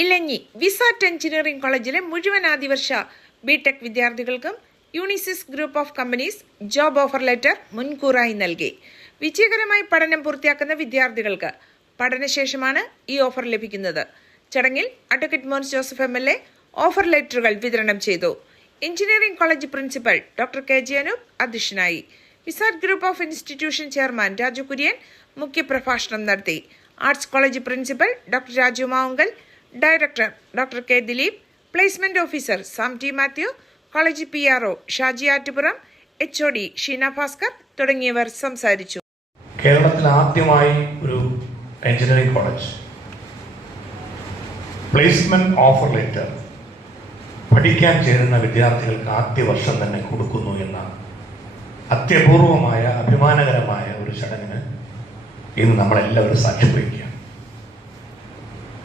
ഇലഞ്ഞി Vsat engineering കോളേജിലെ മുഴുവൻ ആദ്യവർഷ ബിടെക് വിദ്യാർത്ഥികൾക്കും Unisys group of companies job offer letter മുൻകൂറായി നൽകി. വിജയകരമായി പഠനം പൂർത്തിയാക്കുന്ന വിദ്യാർത്ഥികൾക്ക് പഠനശേഷമാണ് ഈ ഓഫർ ലഭിക്കുന്നത്. ചടങ്ങിൽ advocate Mons Joseph MLA offer ലെറ്ററുകൾ വിതരണം ചെയ്തു. Engineering college principal doctor KG Anoop അധ്യക്ഷനായി. Visat group of institution chairman Raju Kurian മുഖ്യപ്രഭാഷണം നടത്തി. Arts college principal doctor Raju Mavunkal, director doctor K Dileep, placement officer Sam T Mathew, college PRO Shaji Attupuram, HOD Sheena Bhaskar തുടങ്ങിയവർ സംസാരിച്ചു. കേരളത്തിൽ ആദ്യമായി ഒരു engineering college placement offer letter പഠിക്കാൻ ചേരുന്ന വിദ്യാർത്ഥികൾക്ക് ആദ്യ വർഷം തന്നെ കൊടുക്കുന്നു എന്ന അത്യപൂർവമായ അഭിമാനകരമായ ഒരു ചടങ്ങിന് ഇന്ന് നമ്മളെല്ലാവരും സാക്ഷ്യം വഹിക്കുകയാണ്.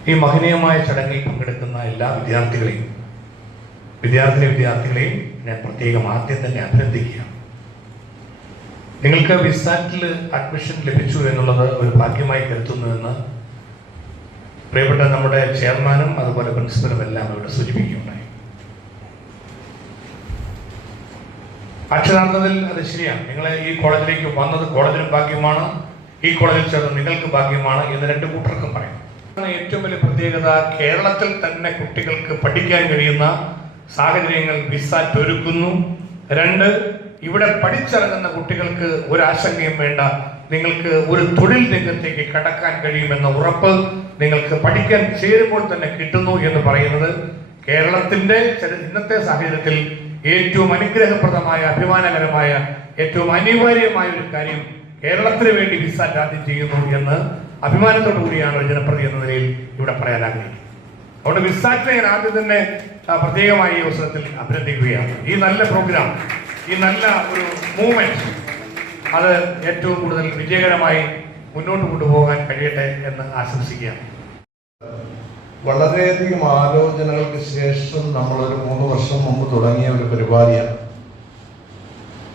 ഈ മഹനീയമായ ചടങ്ങിൽ പങ്കെടുക്കുന്ന എല്ലാ വിദ്യാർത്ഥികളെയും ഞാൻ പ്രത്യേകം ആദ്യം തന്നെ അഭിനന്ദിക്കുകയാണ്. നിങ്ങൾക്ക് വിസാറ്റിൽ അഡ്മിഷൻ ലഭിച്ചു എന്നുള്ളത് ഒരു ഭാഗ്യമായി കരുതുന്നുവെന്ന് പ്രിയപ്പെട്ട നമ്മുടെ ചെയർമാനും അതുപോലെ പ്രിൻസിപ്പലും എല്ലാം ഇവിടെ സൂചിപ്പിക്കുകയുണ്ടായി. അക്ഷരാർത്ഥത്തിൽ അത് ശരിയാണ്. നിങ്ങൾ ഈ കോളേജിലേക്ക് വന്നത് കോളേജിനും ഭാഗ്യമാണ്, ഈ കോളേജിൽ ചേർന്ന് നിങ്ങൾക്ക് ഭാഗ്യമാണ് എന്ന് രണ്ട് കൂട്ടർക്കും പറയാം. ഏറ്റവും വലിയ പ്രത്യേകത, കേരളത്തിൽ തന്നെ കുട്ടികൾക്ക് പഠിക്കാൻ കഴിയുന്ന സാഹചര്യങ്ങൾ വിസാറ്റ് ഒരുക്കുന്നു. രണ്ട്, ഇവിടെ പഠിച്ചിറങ്ങുന്ന കുട്ടികൾക്ക് ഒരാശങ്കയും വേണ്ട, നിങ്ങൾക്ക് ഒരു തൊഴിൽ രംഗത്തേക്ക് കടക്കാൻ കഴിയുമെന്ന ഉറപ്പ് നിങ്ങൾക്ക് പഠിക്കാൻ ചേരുമ്പോൾ തന്നെ കിട്ടുന്നു എന്ന് പറയുന്നത് കേരളത്തിന്റെ ഇന്നത്തെ സാഹചര്യത്തിൽ ഏറ്റവും അനുഗ്രഹപ്രദമായ, അഭിമാനകരമായ, ഏറ്റവും അനിവാര്യമായ ഒരു കാര്യം കേരളത്തിന് വേണ്ടി വിസാറ്റ് ആദ്യം ചെയ്യുന്നു എന്ന് അഭിമാനത്തോടു കൂടിയാണ് ഒരു ജനപ്രതി എന്ന നിലയിൽ ഇവിടെ പറയാൻ ആഗ്രഹിക്കുന്നത്. അതുകൊണ്ട് വിസാറ്റിനെ ഞാൻ ആദ്യം തന്നെ പ്രത്യേകമായി ഈ അവസരത്തിൽ അഭിനന്ദിക്കുകയാണ്. ഈ നല്ല പ്രോഗ്രാം, ഈ നല്ല ഒരു മൂവ്മെന്റ് അത് ഏറ്റവും കൂടുതൽ വിജയകരമായി മുന്നോട്ട് കൊണ്ടുപോകാൻ കഴിയട്ടെ എന്ന് ആശംസിക്കുകയാണ്. വളരെയധികം ആലോചനകൾക്ക് ശേഷം നമ്മളൊരു 3 വർഷം മുമ്പ് തുടങ്ങിയ ഒരു പരിപാടിയാണ്.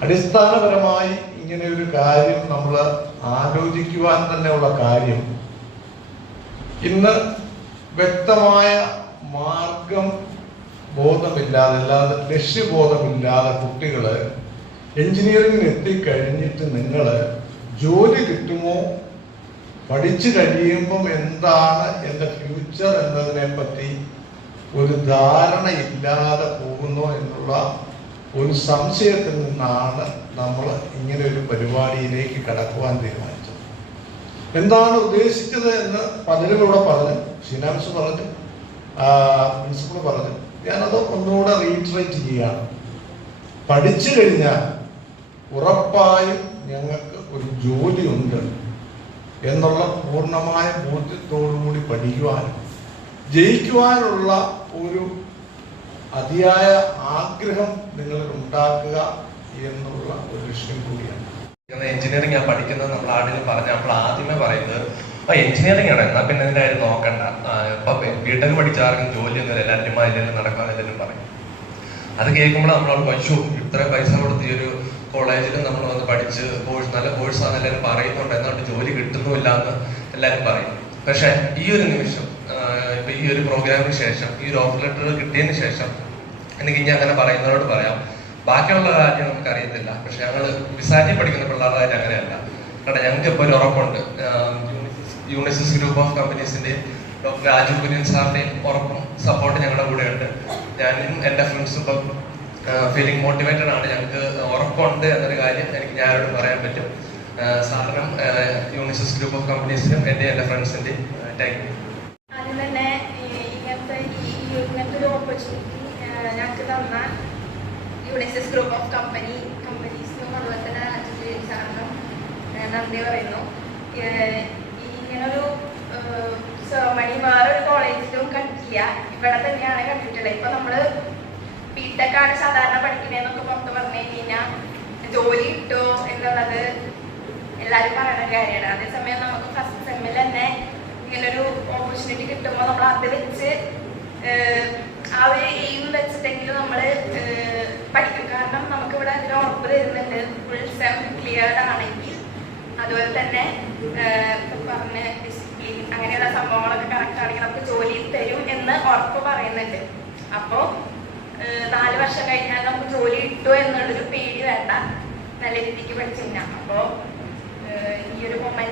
അടിസ്ഥാനപരമായി ഇങ്ങനെ ഒരു കാര്യം നമ്മൾ ആലോചിക്കുവാൻ തന്നെയുള്ള കാര്യം, ഇന്ന് വ്യക്തമായ മാർഗം ബോധമില്ലാതെ, അല്ലാതെ ലക്ഷ്യബോധമില്ലാതെ കുട്ടികൾ എഞ്ചിനീയറിംഗിന് എത്തിക്കഴിഞ്ഞിട്ട് നിങ്ങൾ ജോലി കിട്ടുമോ, പഠിച്ചു കഴിയുമ്പം എന്താണ് എൻ്റെ ഫ്യൂച്ചർ എന്നതിനെ പറ്റി ഒരു ധാരണയില്ലാതെ പോകുന്നു എന്നുള്ള ഒരു സംശയത്തിൽ നിന്നാണ് നമ്മൾ ഇങ്ങനെ ഒരു പരിപാടിയിലേക്ക് കടക്കുവാൻ തീരുമാനിച്ചത്. എന്താണ് ഉദ്ദേശിച്ചത് എന്ന് പലരും ഇവിടെ പറഞ്ഞു, ഷിനാംസ് പറഞ്ഞു, പ്രിൻസിപ്പൾ പറഞ്ഞു. ഞാനത് ഒന്നുകൂടെ റീട്രേറ്റ് ചെയ്യുകയാണ്. പഠിച്ചു കഴിഞ്ഞാൽ ഉറപ്പായും ഞങ്ങൾക്ക് ഒരു ജോലിയുണ്ട് എന്നുള്ള പൂർണ്ണമായ ബോധ്യത്തോടുകൂടി പഠിക്കുവാനും ജയിക്കുവാനുള്ള ഒരു അതിയായ ആഗ്രഹം നിങ്ങൾ ഉണ്ടാക്കുക എന്നുള്ള ഒരു ലക്ഷ്യം കൂടിയാണ്. എഞ്ചിനീയറിംഗ് ഞാൻ പഠിക്കുന്നത് നമ്മൾ ആദ്യം നമ്മൾ ആദ്യമേ പറയുന്നത് എഞ്ചിനീയറിംഗ് ആണ്, എന്നാൽ പിന്നെ ഇതിന്റെ കാര്യം നോക്കണ്ട, ഇപ്പൊ ബിടെക് പഠിച്ചാർക്കും ജോലിയൊന്നും എല്ലാവരും അതിലെല്ലാം നടക്കാനെല്ലാം പറയും. അത് കേൾക്കുമ്പോൾ നമ്മളോട് പശു ഇത്രയും പൈസ കൊടുത്ത് ഈ ഒരു കോളേജിൽ നമ്മൾ വന്ന് പഠിച്ച് നല്ല കോഴ്സാണ് എല്ലാവരും പറയുന്നുണ്ട്, എന്നിട്ട് ജോലി കിട്ടുന്നില്ല എന്ന് എല്ലാവരും പറയും. പക്ഷെ ഈ ഒരു നിമിഷം, ഇപ്പൊ ഈ ഒരു പ്രോഗ്രാമിന് ശേഷം, ഈ ഒരു ഓഫർ ലെറ്റർ കിട്ടിയതിന് ശേഷം എനിക്ക് ഇനി അങ്ങനെ പറയുന്നവരോട് പറയാം, ബാക്കിയുള്ള കാര്യം നമുക്ക് അറിയത്തില്ല. പക്ഷെ ഞങ്ങൾ വിസാറ്റിൽ പഠിക്കുന്ന പിള്ളേരുടെ കാര്യം അങ്ങനെയല്ല. കാരണം ഞങ്ങൾക്ക് ഇപ്പോൾ ഒരു ഉറപ്പുണ്ട്, യൂണിസിസ് ഗ്രൂപ്പ് ഓഫ് കമ്പനീസിന്റെ ഡോക്ടർ രാജു കുര്യൻ സാറിന്റെ ഉറപ്പും സപ്പോർട്ട് ഞങ്ങളുടെ കൂടെ ഉണ്ട്. ഞാനും എൻ്റെ ഫ്രണ്ട്സും ഇപ്പം ഫീലിംഗ് മോട്ടിവേറ്റഡ് ആണ്. ഞങ്ങൾക്ക് ഉറപ്പുണ്ട് എന്നൊരു കാര്യം എനിക്ക് ഞാനോട് പറയാൻ പറ്റും. സാറിനും യൂണിസിസ് ഗ്രൂപ്പ് ഓഫ് കമ്പനീസിനും എൻ്റെ ഫ്രണ്ട്സിന്റെ താങ്ക് യു. ആദ്യം തന്നെ ഇങ്ങനത്തെ ഒരു ഓപ്പർച്യൂണിറ്റി ഞങ്ങൾക്ക് തന്ന യൂണിസിസ് ഗ്രൂപ്പ് ഓഫ് കമ്പനീസിനും അതുപോലെ തന്നെ സാറിനും നന്ദി പറയുന്നു. ഇങ്ങനൊരു സെറമണി വേറൊരു കോളേജിലും കണ്ടിട്ടില്ല, ഇവിടെ തന്നെയാണ് കണ്ടിട്ടുള്ളത്. ഇപ്പൊ നമ്മള് ബിടെക് ആണ് സാധാരണ പഠിക്കുന്നതെന്നൊക്കെ പുറത്ത് പറഞ്ഞു കഴിഞ്ഞാൽ ജോലി കിട്ടുമോ എന്നുള്ളത് എല്ലാവരും പറയുന്ന കാര്യമാണ്. അതേസമയം നമുക്ക് ഫസ്റ്റ് സെമ്മിൽ തന്നെ ഇങ്ങനൊരു ഓപ്പർച്യൂണിറ്റി കിട്ടുമ്പോൾ നമ്മൾ അത് വെച്ച് ആ ഒരു എയിം വെച്ചിട്ടെങ്കിലും നമ്മൾ പഠിക്കും. കാരണം നമുക്കിവിടെ അതിന് ഉറപ്പ് തരുന്നുണ്ട്, ഫുൾ സെം ക്ലിയർഡ് ആണെങ്കിൽ, അതുപോലെ തന്നെ പറഞ്ഞ ഡിസിപ്ലിൻ അങ്ങനെയുള്ള സംഭവങ്ങളൊക്കെ കറക്റ്റ് ആണെങ്കിൽ നമുക്ക് ജോലി തരും എന്ന് ഉറപ്പ് പറയുന്നുണ്ട്. അപ്പോൾ 4 വർഷം കഴിഞ്ഞാൽ നമുക്ക് ജോലി കിട്ടുമോ എന്നുള്ളൊരു പേടി വേണ്ട, നല്ല രീതിക്ക് പഠിച്ചു കഴിഞ്ഞാൽ. അപ്പോൾ ഈ ഒരു മൊമെന്റ്